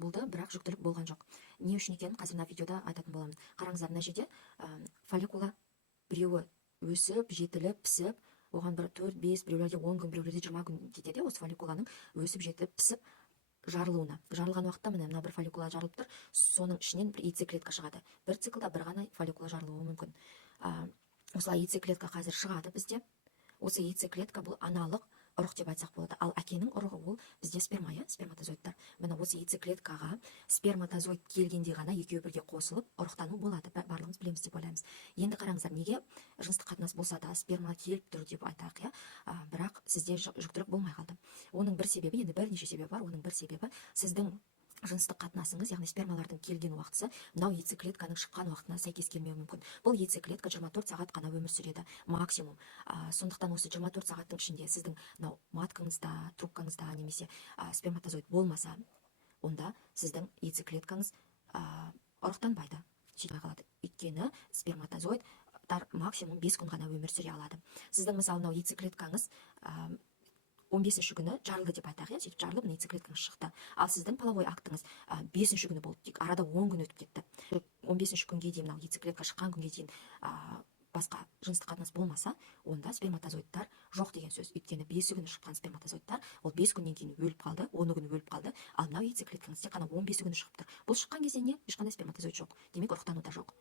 болды, бірақ жүктілік болған жоқ. Не үшін екенін қазір мына видеода айтатын боламын. Қараңыздар, мына жерде фолликула біреуі өсіп, жетіліп, пісіп, оған бір 4-5, біреулерде 10 күн, біреулерде 20 күн кетеді. Осы фолликуланың өсіп, жетіп, пісіп, жарылуына. Жарылған уақытта мына бір фолликула жарылып тұр, соның ішінен бір яйцеклетка шығады. Бір циклда бір ғана фолликула жарылуы мүмкін. Осылай яйцеклетка қазір шығады бізде. Осы яйцеклетка бұл аналық ұрық деп айтсақ болады. Ал әкенің ұрығы ол бізде сперма, сперматозоидтар. Міне осы яйцеклеткаға сперматозоид келгенде ғана екеуі бірге қосылып ұрықтану болады. Барлығымыз білеміз деп ойлаймыз. Енді қараңыздар, неге жыныстық қатынас болса да сперма келіп тұр деп айтайық, бірақ сізде жүктілік болмай қалды. Оның бір себебі, енді бірнеше себебі бар. Оның бір себебі сіздің жыныстық қатынасыңыз, яғни спермалардың келген уақытысы мынау яйцеклетканың шыққан уақытына сәйкес келмеуі мүмкін. Бұл яйцеклетка 24 сағат қана өмір сүреді, максимум. Сондықтан осы 24 сағаттың ішінде сіздің мынау маткаңызда, трубкаңызда немесе сперматозоид болмаса, онда сіздің яйцеклеткаңыз ұрықтанбайды, жетпей қалады. Өйткені сперматозоидтар максимум 5 күн ғана өмір сүре алады. Сіздің мысалы мынау яйцеклеткаңыз 15-ші күні жарылды деп айтайық, сөйтіп жарылып яйцеклеткаңыз шықты. Ал сіздің половой актыңыз 5-ші күні болды, тек арада 10 күн өтіп кетті. 15-ші күнге дейін, мынау яйцеклетка шыққан күнге дейін басқа жыныстық қатынас болмаса, онда сперматозоидтар жоқ деген сөз. Өйткені 5-ші күні шыққан сперматозоидтар ол 5 күннен кейін өліп қалды, 10 күні өліп қалды. Ал мынау яйцеклеткаңыз тек қана 15-ші күні шығып тұр. Бұл шыққан кезде не? Ешқандай сперматозоид жоқ. Демек ұрықтану да жоқ.